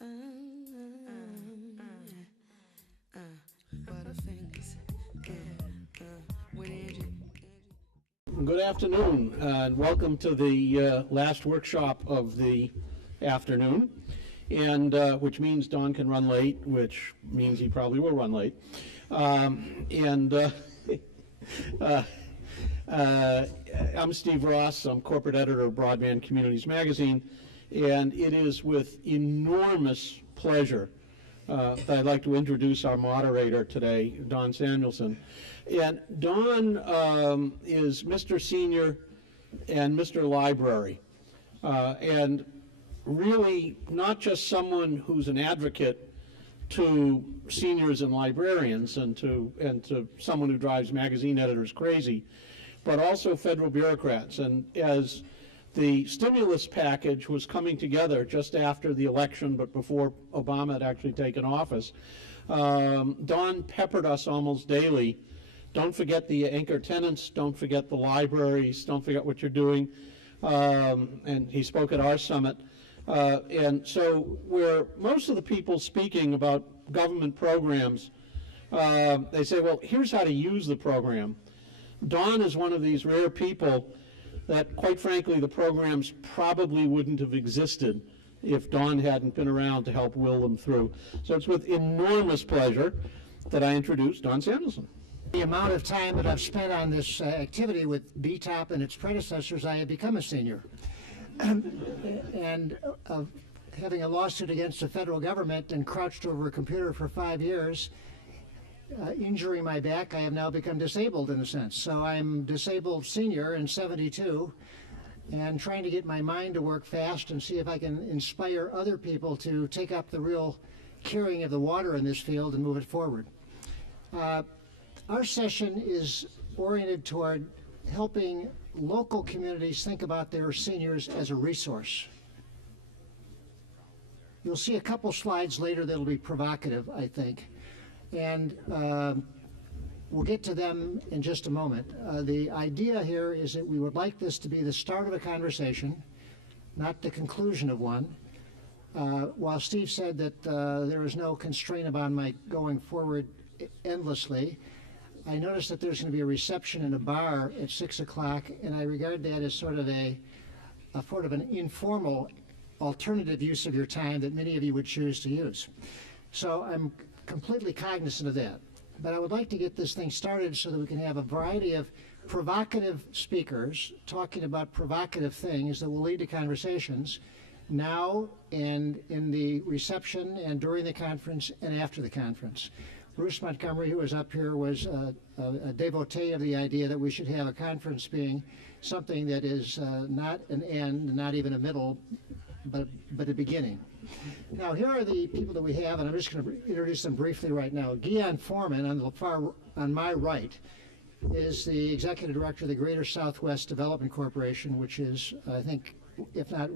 Good afternoon, and welcome to the last workshop of the afternoon, and which means Don can run late, which means he probably will run late. I'm Steve Ross. I'm corporate editor of Broadband Communities Magazine, and it is with enormous pleasure that I'd like to introduce our moderator today, Don Samuelson. And Don is Mr. Senior and Mr. Library, and really not just someone who's an advocate to seniors and librarians and to someone who drives magazine editors crazy, but also federal bureaucrats. And as the stimulus package was coming together just after the election, but before Obama had actually taken office, Don peppered us almost daily. Don't forget the anchor tenants, don't forget the libraries, don't forget what you're doing. And he spoke at our summit. And so where most of the people speaking about government programs, they say, well, here's how to use the program. Don is one of these rare people that, quite frankly, the programs probably wouldn't have existed if Don hadn't been around to help will them through. So it's with enormous pleasure that I introduce Don Samuelson. The amount of time that I've spent on this activity with BTOP and its predecessors, I have become a senior. And having a lawsuit against the federal government and crouched over a computer for 5 years, injuring my back, I have now become disabled in a sense. So I'm disabled senior in 72 and trying to get my mind to work fast and see if I can inspire other people to take up the real carrying of the water in this field and move it forward. Our session is oriented toward helping local communities think about their seniors as a resource. You'll see a couple slides later that'll be provocative, I think, and we'll get to them in just a moment. The idea here is that we would like this to be the start of a conversation, not the conclusion of one. While Steve said that there is no constraint upon my going forward endlessly, I noticed that there's going to be a reception in a bar at 6 o'clock, and I regard that as sort of an informal alternative use of your time that many of you would choose to use. So I'm completely cognizant of that. But I would like to get this thing started so that we can have a variety of provocative speakers talking about provocative things that will lead to conversations now and in the reception and during the conference and after the conference. Bruce Montgomery, who was up here, was a devotee of the idea that we should have a conference being something that is not an end, not even a middle, but a beginning. Now, here are the people that we have, and I'm just going to introduce them briefly right now. Guion Foreman, on my right, is the executive director of the Greater Southwest Development Corporation, which is, I think, if not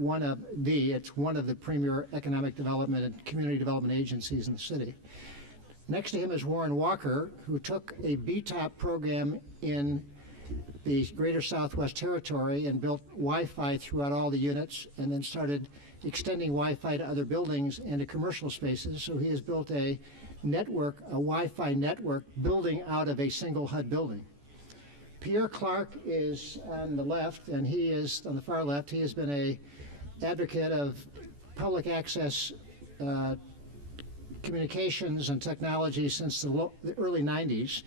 it's one of the premier economic development and community development agencies in the city. Next to him is Warren Walker, who took a BTOP program in the Greater Southwest Territory and built Wi-Fi throughout all the units, and then started extending Wi-Fi to other buildings and to commercial spaces. So he has built a network, a Wi-Fi network, building out of a single HUD building. Pierre Clark is on the left, and he is on the far left. He has been an advocate of public access communications and technology since the early 90s.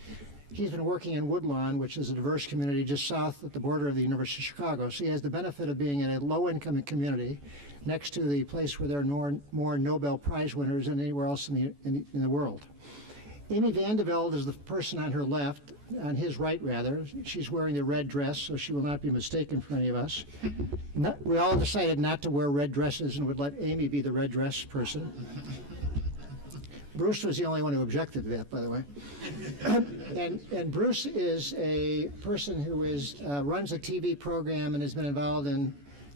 He's been working in Woodlawn, which is a diverse community just south at the border of the University of Chicago. So he has the benefit of being in a low-income community next to the place where there are more Nobel Prize winners than anywhere else in the world. Amy Vandevelde is the person on her left, on his right rather. She's wearing the red dress, so she will not be mistaken for any of us. We all decided not to wear red dresses and would let Amy be the red dress person. Bruce was the only one who objected to that, by the way. And Bruce is a person who runs a TV program and has been involved in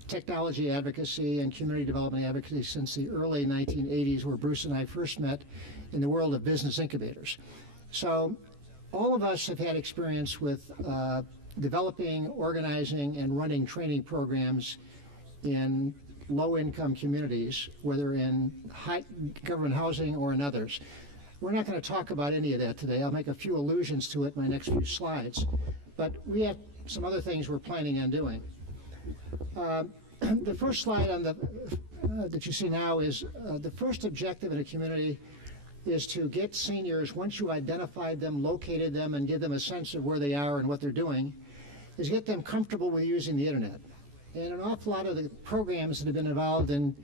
technology advocacy and community development advocacy since the early 1980s, where Bruce and I first met in the world of business incubators. So all of us have had experience with developing, organizing, and running training programs in low-income communities, whether in high government housing or in others. We're not going to talk about any of that today. I'll make a few allusions to it in my next few slides. But we have some other things we're planning on doing. The first slide on the that you see now is the first objective in a community is to get seniors, once you identified them, located them, and give them a sense of where they are and what they're doing, is get them comfortable with using the internet. And an awful lot of the programs that have been involved in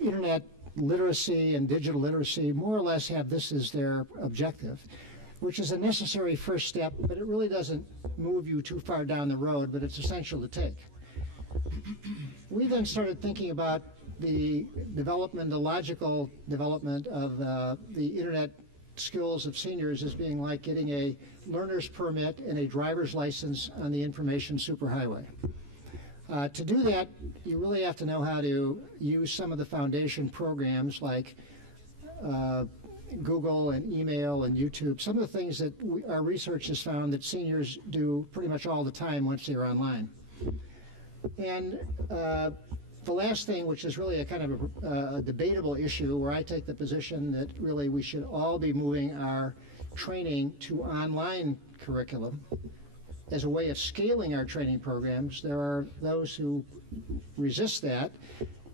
internet literacy and digital literacy more or less have this as their objective, which is a necessary first step, but it really doesn't move you too far down the road, but it's essential to take. We then started thinking about the development, the logical development of the internet skills of seniors as being like getting a learner's permit and a driver's license on the information superhighway. To do that, you really have to know how to use some of the foundation programs like Google and email and YouTube, some of the things that our research has found that seniors do pretty much all the time once they're online. And the last thing, which is really a kind of a debatable issue, where I take the position that really we should all be moving our training to online curriculum as a way of scaling our training programs. There are those who resist that,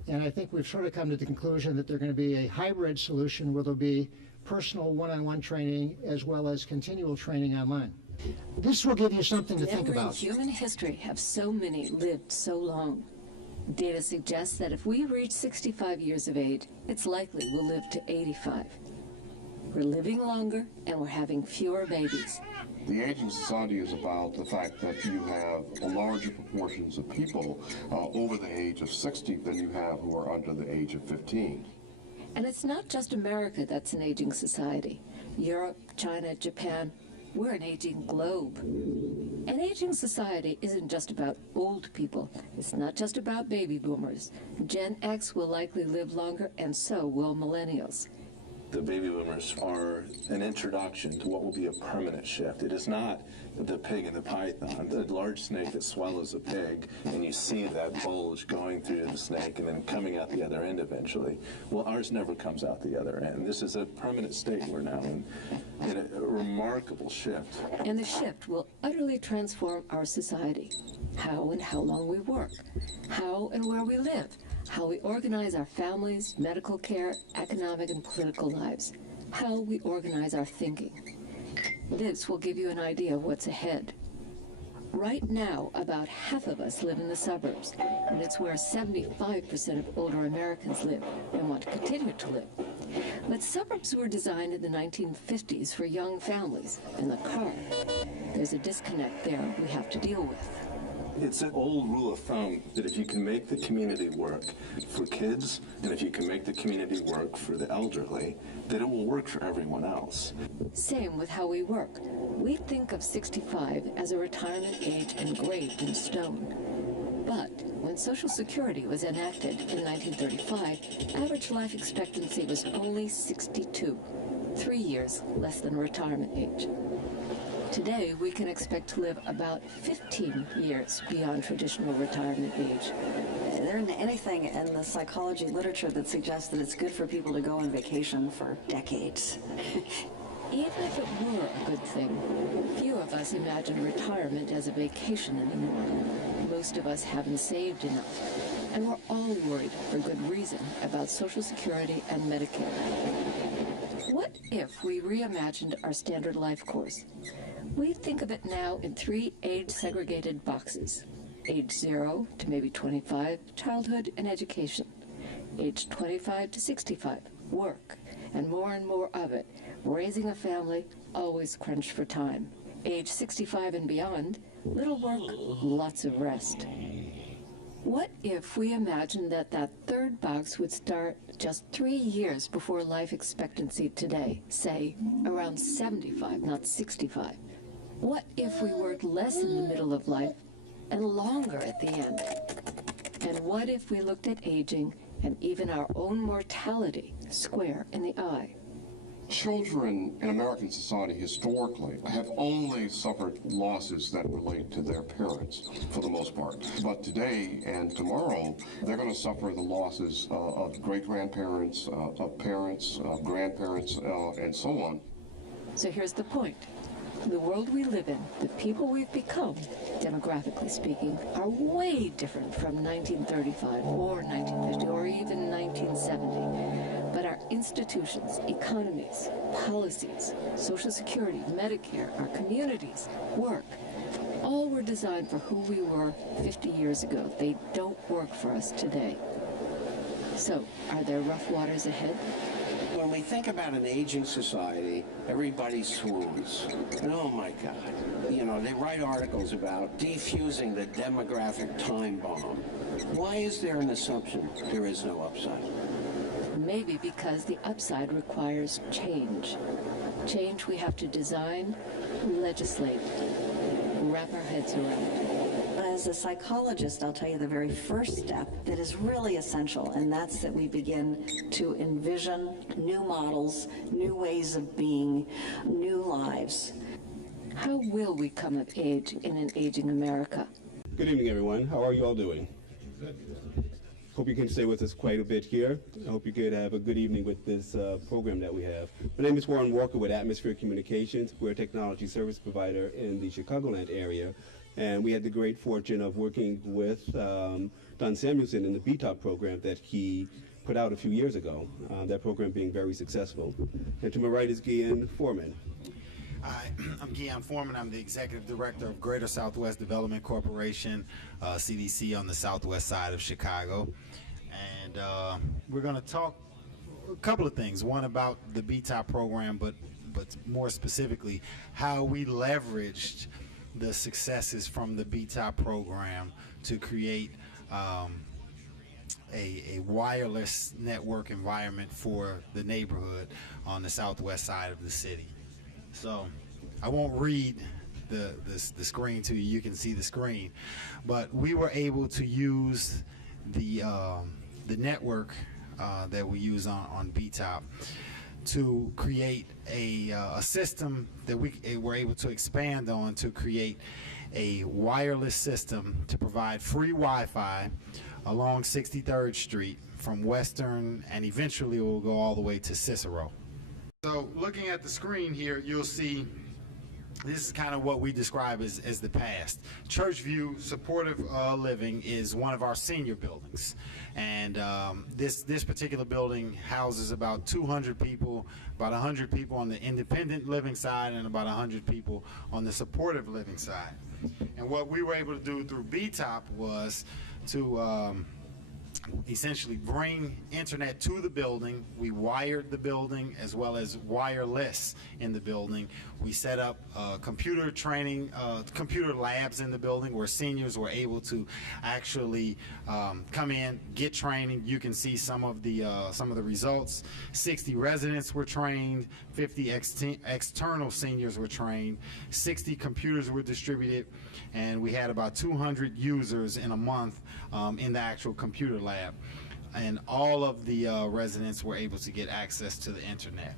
and I think we've sort of come to the conclusion that there's going to be a hybrid solution where there'll be personal one-on-one training as well as continual training online. This will give you something to think about. Never in human history have so many lived so long. Data suggests that if we reach 65 years of age, it's likely we'll live to 85. We're living longer and we're having fewer babies. The aging society is about the fact that you have a larger proportions of people over the age of 60 than you have who are under the age of 15. And it's not just America that's an aging society. Europe, China, Japan, we're an aging globe. An aging society isn't just about old people. It's not just about baby boomers. Gen X will likely live longer, and so will millennials. The baby boomers are an introduction to what will be a permanent shift. It is not the pig and the python, the large snake that swallows a pig, and you see that bulge going through the snake and then coming out the other end eventually. Well, ours never comes out the other end. This is a permanent state we're now in a remarkable shift. And the shift will utterly transform our society. How and how long we work, how and where we live, how we organize our families, medical care, economic and political lives, how we organize our thinking. This will give you an idea of what's ahead. Right now, about half of us live in the suburbs, and it's where 75% of older Americans live and want to continue to live. But suburbs were designed in the 1950s for young families and the car. There's a disconnect there we have to deal with. It's an old rule of thumb that if you can make the community work for kids, and if you can make the community work for the elderly, that it will work for everyone else. Same with how we work. We think of 65 as a retirement age engraved in stone. But when Social Security was enacted in 1935, average life expectancy was only 62, 3 years less than retirement age. Today, we can expect to live about 15 years beyond traditional retirement age. There isn't anything in the psychology literature that suggests that it's good for people to go on vacation for decades. Even if it were a good thing, few of us imagine retirement as a vacation anymore. Most of us haven't saved enough, and we're all worried, for good reason, about Social Security and Medicare. What if we reimagined our standard life course? We think of it now in 3 age-segregated boxes. Age 0 to maybe 25, childhood and education. Age 25 to 65, work, and more of it, raising a family, always crunched for time. Age 65 and beyond, little work, lots of rest. What if we imagined that that third box would start just 3 years before life expectancy today, say around 75, not 65? What if we worked less in the middle of life and longer at the end? And what if we looked at aging and even our own mortality square in the eye? Children in American society historically have only suffered losses that relate to their parents for the most part. But today and tomorrow, they're going to suffer the losses of great-grandparents, of parents, of grandparents, and so on. So here's the point. The world we live in, the people we've become, demographically speaking, are way different from 1935 or 1950 or even 1970. But our institutions, economies, policies, Social Security, Medicare, our communities, work, all were designed for who we were 50 years ago. They don't work for us today. So, are there rough waters ahead? When we think about an aging society, everybody swoons. And oh my God, you know, they write articles about defusing the demographic time bomb. Why is there an assumption there is no upside? Maybe because the upside requires change. Change we have to design, legislate, wrap our heads around. As a psychologist, I'll tell you the very first step that is really essential, and that's that we begin to envision new models, new ways of being, new lives. How will we come of age in an aging America? Good evening, everyone. How are you all doing? Hope you can stay with us quite a bit here. I hope you could have a good evening with this program that we have. My name is Warren Walker with Atmosphere Communications. We're a technology service provider in the Chicagoland area. And we had the great fortune of working with Don Samuelson in the BTOP program that he put out a few years ago, that program being very successful. And to my right is Guian Foreman. Hi, I'm Guian Foreman. I'm the Executive Director of Greater Southwest Development Corporation, CDC, on the southwest side of Chicago. And we're going to talk a couple of things. One about the BTOP program, but more specifically, how we leveraged the successes from the BTOP program to create a wireless network environment for the neighborhood on the southwest side of the city. So I won't read the screen to you. You can see the screen, but we were able to use the network that we use on BTOP to create a system that we were able to expand on to create a wireless system to provide free Wi-Fi along 63rd Street from Western, and eventually it will go all the way to Cicero. So looking at the screen here, you'll see this is kind of what we describe as the past. Churchview Supportive Living is one of our senior buildings. And this particular building houses about 200 people, about 100 people on the independent living side and about 100 people on the supportive living side. And what we were able to do through BTOP was to essentially bring internet to the building. We wired the building as well as wireless in the building. We set up computer training, computer labs in the building where seniors were able to actually come in, get training. You can see some of the results. 60 residents were trained, 50 external seniors were trained, 60 computers were distributed, and we had about 200 users in a month in the actual computer lab. And all of the residents were able to get access to the internet.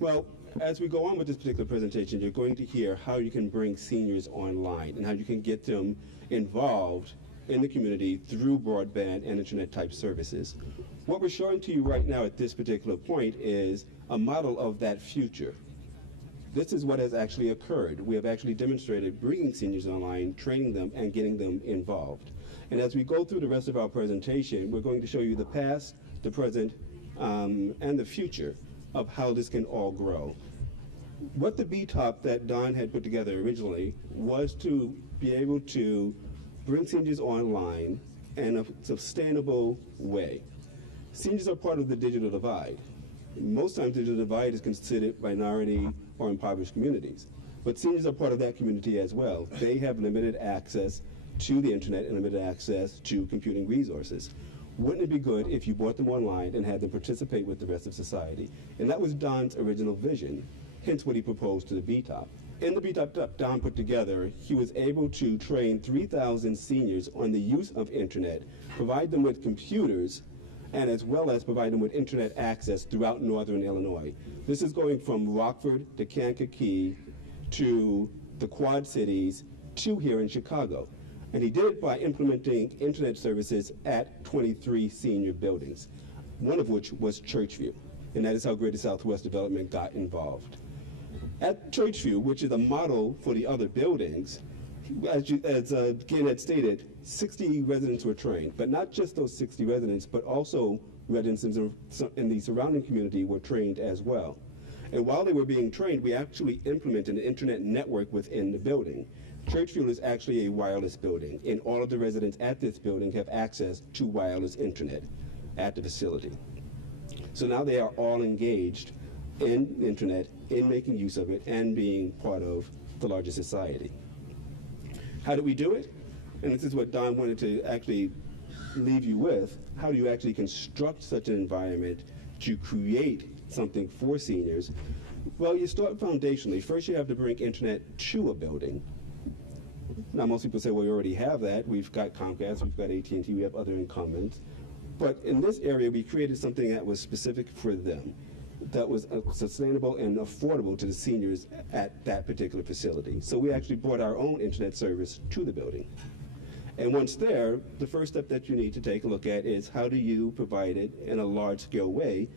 Well, as we go on with this particular presentation, you're going to hear how you can bring seniors online and how you can get them involved in the community through broadband and internet type services. What we're showing to you right now at this particular point is a model of that future. This is what has actually occurred. We have actually demonstrated bringing seniors online, training them, and getting them involved. And as we go through the rest of our presentation, we're going to show you the past, the present, and the future of how this can all grow. What the BTOP that Don had put together originally was to be able to bring seniors online in a sustainable way. Seniors are part of the digital divide. Most times the digital divide is considered minority or impoverished communities, but seniors are part of that community as well. They have limited access to the internet and limited access to computing resources. Wouldn't it be good if you brought them online and had them participate with the rest of society? And that was Don's original vision, hence what he proposed to the BTOP. In the BTOP Don put together, he was able to train 3,000 seniors on the use of internet, provide them with computers, and as well as provide them with internet access throughout northern Illinois. This is going from Rockford to Kankakee to the Quad Cities to here in Chicago. And he did it by implementing internet services at 23 senior buildings, one of which was Churchview. And that is how Greater Southwest Development got involved. At Churchview, which is a model for the other buildings, as Ginn had stated, 60 residents were trained, but not just those 60 residents, but also residents in the surrounding community were trained as well. And while they were being trained, we actually implemented an internet network within the building. Churchview is actually a wireless building, and all of the residents at this building have access to wireless internet at the facility. So now they are all engaged in internet, in making use of it, and being part of the larger society. How do we do it? And this is what Don wanted to actually leave you with. How do you actually construct such an environment to create something for seniors? Well, you start foundationally. First, you have to bring internet to a building. Now, most people say, well, we already have that. We've got Comcast, we've got AT&T, we have other incumbents. But in this area, we created something that was specific for them, that was sustainable and affordable to the seniors at that particular facility. So we actually brought our own internet service to the building. And once there, the first step that you need to take a look at is how do you provide it in a large-scale way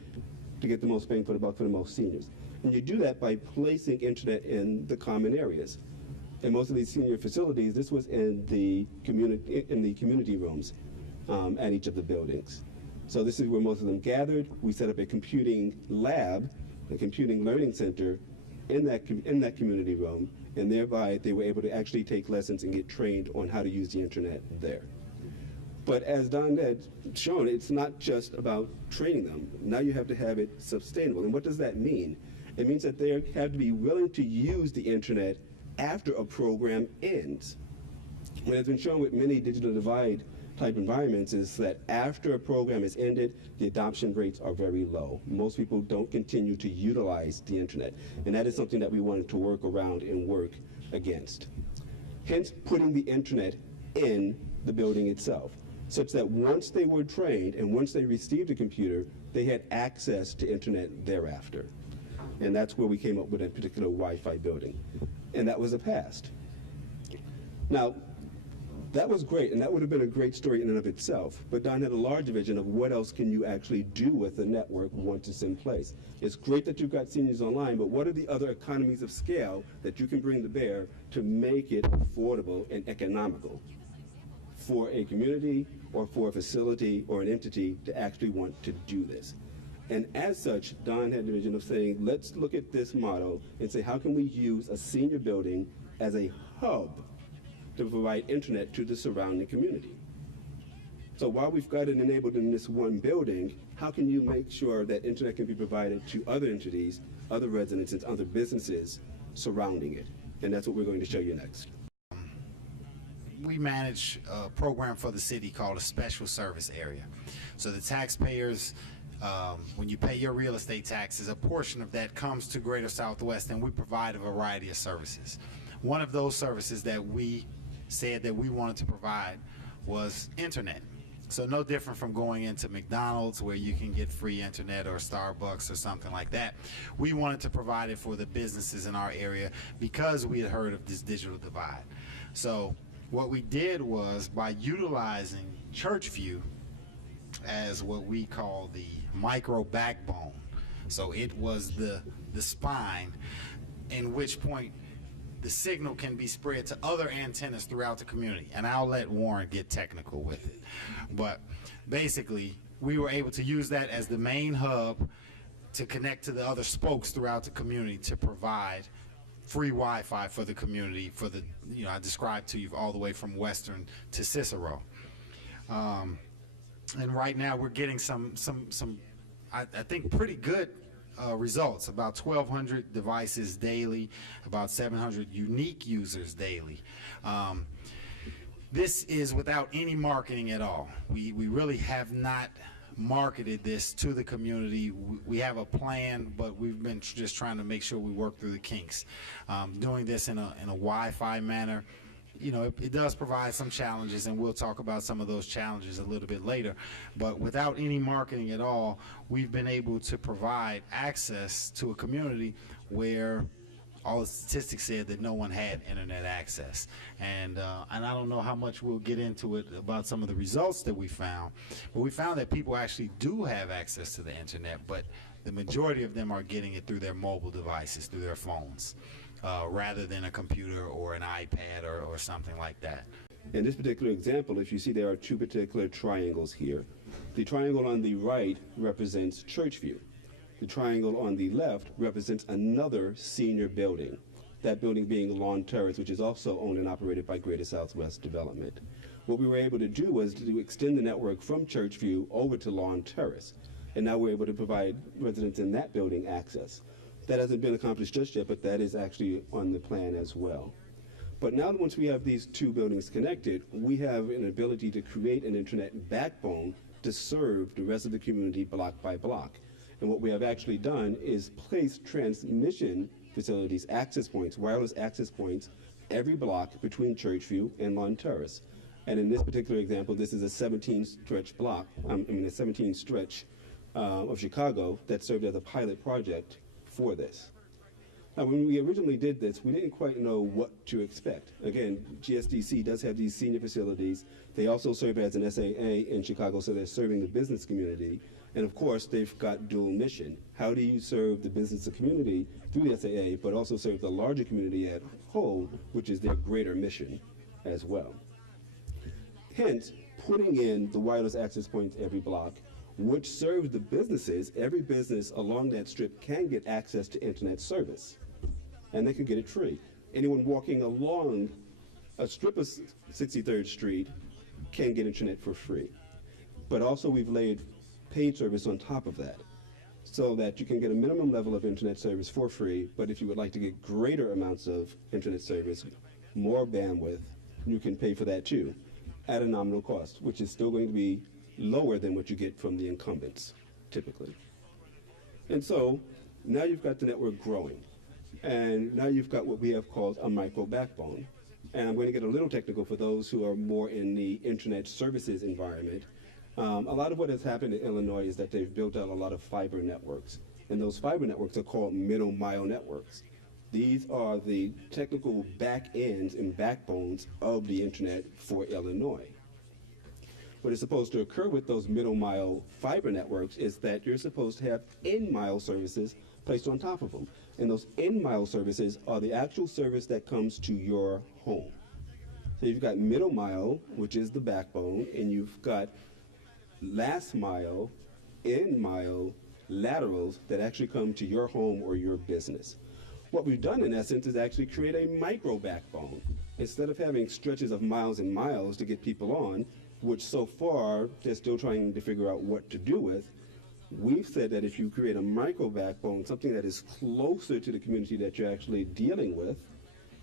to get the most bang for the buck for the most seniors. And you do that by placing internet in the common areas. In most of these senior facilities, this was in the community rooms at each of the buildings. So this is where most of them gathered. We set up a computing lab, a computing learning center in that community room, and thereby they were able to actually take lessons and get trained on how to use the internet there. But as Don had shown, it's not just about training them. Now you have to have it sustainable. And what does that mean? It means that they have to be willing to use the internet after a program ends. What has been shown with many digital divide type environments is that after a program is ended, the adoption rates are very low. Most people don't continue to utilize the internet, and that is something that we wanted to work around and work against. Hence, putting the internet in the building itself, such that once they were trained and once they received a computer, they had access to internet thereafter. And that's where we came up with a particular Wi-Fi building. And that was a past. Now, that was great, and that would have been a great story in and of itself, but Don had a larger vision of what else can you actually do with the network once it's in place. It's great that you've got seniors online, but what are the other economies of scale that you can bring to bear to make it affordable and economical for a community or for a facility or an entity to actually want to do this? And as such, Don had the vision of saying, let's look at this model and say, how can we use a senior building as a hub to provide internet to the surrounding community? So while we've got it enabled in this one building, how can you make sure that internet can be provided to other entities, other residents, and other businesses surrounding it? And that's what we're going to show you next. We manage a program for the city called a special service area. So the taxpayers, when you pay your real estate taxes, a portion of that comes to Greater Southwest, and we provide a variety of services. One of those services that we said that we wanted to provide was internet. So no different from going into McDonald's where you can get free internet, or Starbucks or something like that. We wanted to provide it for the businesses in our area because we had heard of this digital divide. So what we did was, by utilizing Churchview as what we call the micro backbone, so it was the spine, in which point the signal can be spread to other antennas throughout the community. And I'll let Warren get technical with it. But basically, we were able to use that as the main hub to connect to the other spokes throughout the community to provide free Wi-Fi for the community, for the, I described to you all the way from Western to Cicero. And right now we're getting some I think pretty good results, about 1,200 devices daily, about 700 unique users daily. This is without any marketing at all. We really have not marketed this to the community. We have a plan, but we've been just trying to make sure we work through the kinks. Doing this in a Wi-Fi manner, you know, it does provide some challenges, and we'll talk about some of those challenges a little bit later. But without any marketing at all, we've been able to provide access to a community where all the statistics said that no one had internet access. And I don't know how much we'll get into it about some of the results that we found, but we found that people actually do have access to the internet, but the majority of them are getting it through their mobile devices, through their phones, rather than a computer or an iPad or something like that. In this particular example, if you see there are two particular triangles here. The triangle on the right represents Churchview. The triangle on the left represents another senior building, that building being Lawn Terrace, which is also owned and operated by Greater Southwest Development. What we were able to do was to extend the network from Churchview over to Lawn Terrace, and now we're able to provide residents in that building access. That hasn't been accomplished just yet, but that is actually on the plan as well. But now once we have these two buildings connected, we have an ability to create an internet backbone to serve the rest of the community block by block. And what we have actually done is place transmission facilities, access points, wireless access points, every block between Churchview and Lawn Terrace. And in this particular example, this is a 17-stretch block, a 17-stretch of Chicago that served as a pilot project for this. Now, when we originally did this, we didn't quite know what to expect. Again, GSDC does have these senior facilities. They also serve as an SAA in Chicago, so they're serving the business community. And of course, they've got dual mission. How do you serve the business community through the SAA, but also serve the larger community at whole, which is their greater mission as well? Hence, putting in the wireless access points every block, which serves the businesses. Every business along that strip can get access to internet service, and they can get it free. Anyone walking along a strip of 63rd Street can get internet for free. But also we've laid paid service on top of that, so that you can get a minimum level of internet service for free, but if you would like to get greater amounts of internet service, more bandwidth, you can pay for that too, at a nominal cost, which is still going to be lower than what you get from the incumbents, typically. And so, now you've got the network growing, and now you've got what we have called a micro backbone. And I'm going to get a little technical for those who are more in the internet services environment. A lot of what has happened in Illinois is that they've built out a lot of fiber networks, and those fiber networks are called middle mile networks. These are the technical back ends and backbones of the internet for Illinois. What is supposed to occur with those middle mile fiber networks is that you're supposed to have in-mile services placed on top of them. And those in-mile services are the actual service that comes to your home. So you've got middle mile, which is the backbone, and you've got last mile, in-mile laterals that actually come to your home or your business. What we've done in essence is actually create a micro backbone. Instead of having stretches of miles and miles to get people on, which so far they're still trying to figure out what to do with, we've said that if you create a micro backbone, something that is closer to the community that you're actually dealing with,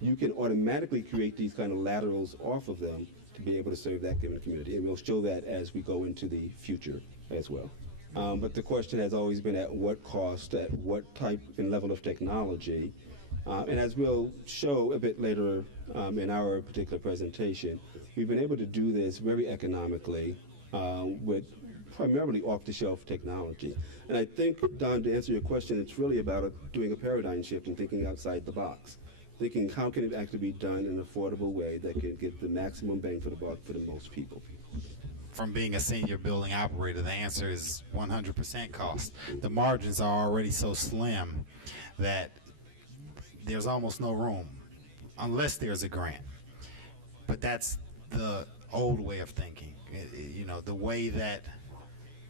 you can automatically create these kind of laterals off of them to be able to serve that given community. And we'll show that as we go into the future as well. But the question has always been at what cost, at what type and level of technology. And as we'll show a bit later in our particular presentation, we've been able to do this very economically with primarily off-the-shelf technology. And I think, Don, to answer your question, it's really about doing a paradigm shift and thinking outside the box. Thinking how can it actually be done in an affordable way that can get the maximum bang for the buck for the most people. From being a senior building operator, the answer is 100% cost. The margins are already so slim that there's almost no room unless there's a grant. But that's the old way of thinking. You know, the way that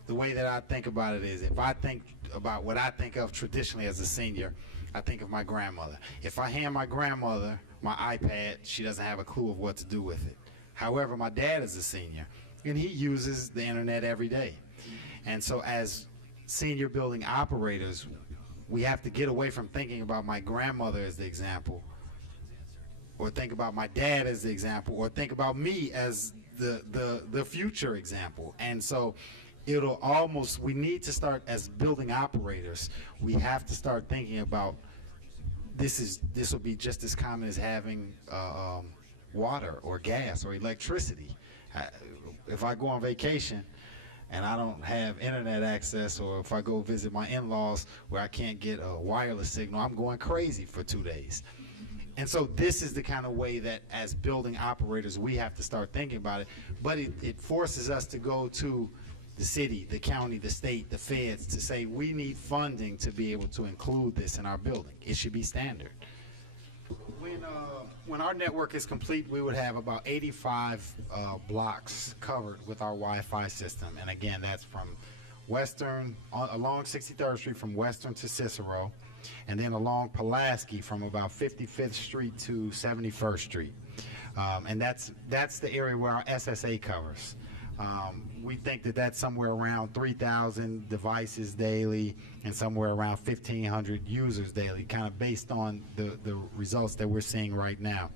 I think about it is, if I think about what I think of traditionally as a senior, I think of my grandmother. If I hand my grandmother my iPad, she doesn't have a clue of what to do with it. However, my dad is a senior, and he uses the internet every day. And so as senior building operators, we have to get away from thinking about my grandmother as the example, or think about my dad as the example, or think about me as the future example. And so it'll almost, we need to start, as building operators, we have to start thinking about this will be just as common as having water or gas or electricity. If I go on vacation and I don't have internet access, or if I go visit my in-laws where I can't get a wireless signal, I'm going crazy for 2 days. And so this is the kind of way that as building operators we have to start thinking about it. But it forces us to go to the city, the county, the state, the feds to say we need funding to be able to include this in our building. It should be standard. When our network is complete, we would have about 85 blocks covered with our Wi-Fi system. And again, that's from Western, along 63rd Street from Western to Cicero, and then along Pulaski from about 55th Street to 71st Street. And that's the area where our SSA covers. We think that that's somewhere around 3,000 devices daily and somewhere around 1,500 users daily, kind of based on the results that we're seeing right now.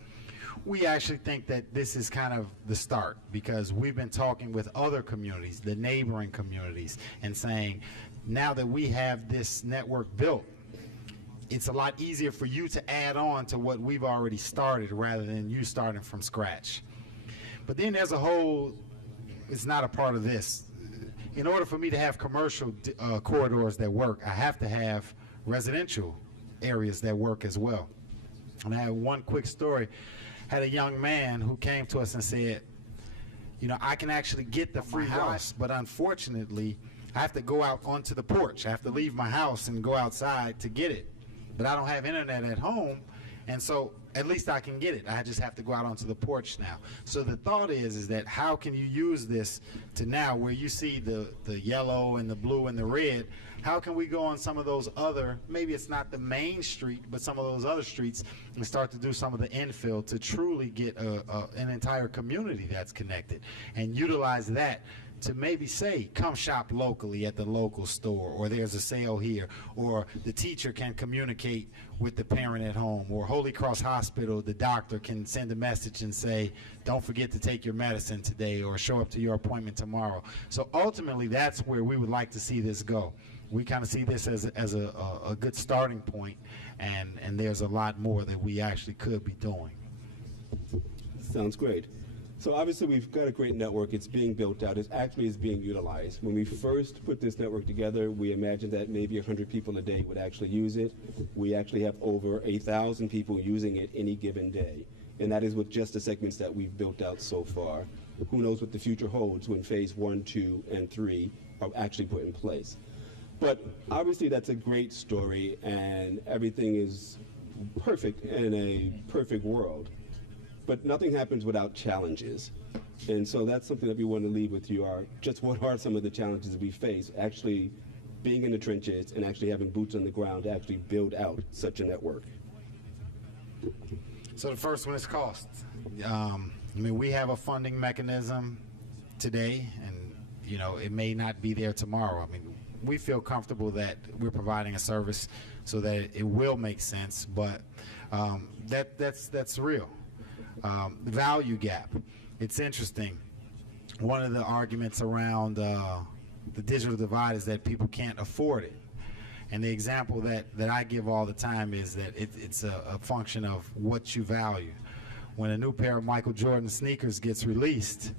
We actually think that this is kind of the start, because we've been talking with other communities, the neighboring communities, and saying, now that we have this network built, it's a lot easier for you to add on to what we've already started rather than you starting from scratch. But then there's a whole, it's not a part of this. In order for me to have commercial corridors that work, I have to have residential areas that work as well. And I have one quick story. I had a young man who came to us and said, you know, I can actually get the free house, but unfortunately, I have to go out onto the porch. I have to leave my house and go outside to get it. But I don't have internet at home, and so at least I can get it. I just have to go out onto the porch now. So the thought is that how can you use this to now where you see the yellow and the blue and the red, how can we go on some of those other, maybe it's not the main street, but some of those other streets and start to do some of the infill to truly get an entire community that's connected and utilize that to maybe say, come shop locally at the local store, or there's a sale here, or the teacher can communicate with the parent at home, or Holy Cross Hospital, the doctor can send a message and say, don't forget to take your medicine today, or show up to your appointment tomorrow. So ultimately, that's where we would like to see this go. We kind of see this as a good starting point, and there's a lot more that we actually could be doing. Sounds great. So obviously we've got a great network. It's being built out. It actually is being utilized. When we first put this network together, we imagined that maybe 100 people a day would actually use it. We actually have over 1,000 people using it any given day. And that is with just the segments that we've built out so far. Who knows what the future holds when phase 1, 2, and 3 are actually put in place. But obviously that's a great story, and everything is perfect in a perfect world. But nothing happens without challenges. And so that's something that we want to leave with you, are just what are some of the challenges that we face actually being in the trenches and actually having boots on the ground to actually build out such a network. So the first one is cost. I mean, we have a funding mechanism today, and you know, it may not be there tomorrow. I mean, we feel comfortable that we're providing a service so that it will make sense, but that's real. The value gap. It's interesting. One of the arguments around the digital divide is that people can't afford it. And the example that I give all the time is that it's a function of what you value. When a new pair of Michael Jordan sneakers gets released,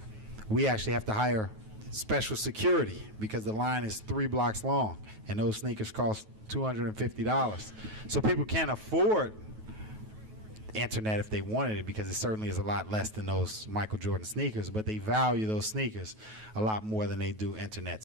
we actually have to hire special security because the line is 3 blocks long, and those sneakers cost $250. So people can't afford internet if they wanted it, because it certainly is a lot less than those Michael Jordan sneakers, but they value those sneakers a lot more than they do internet.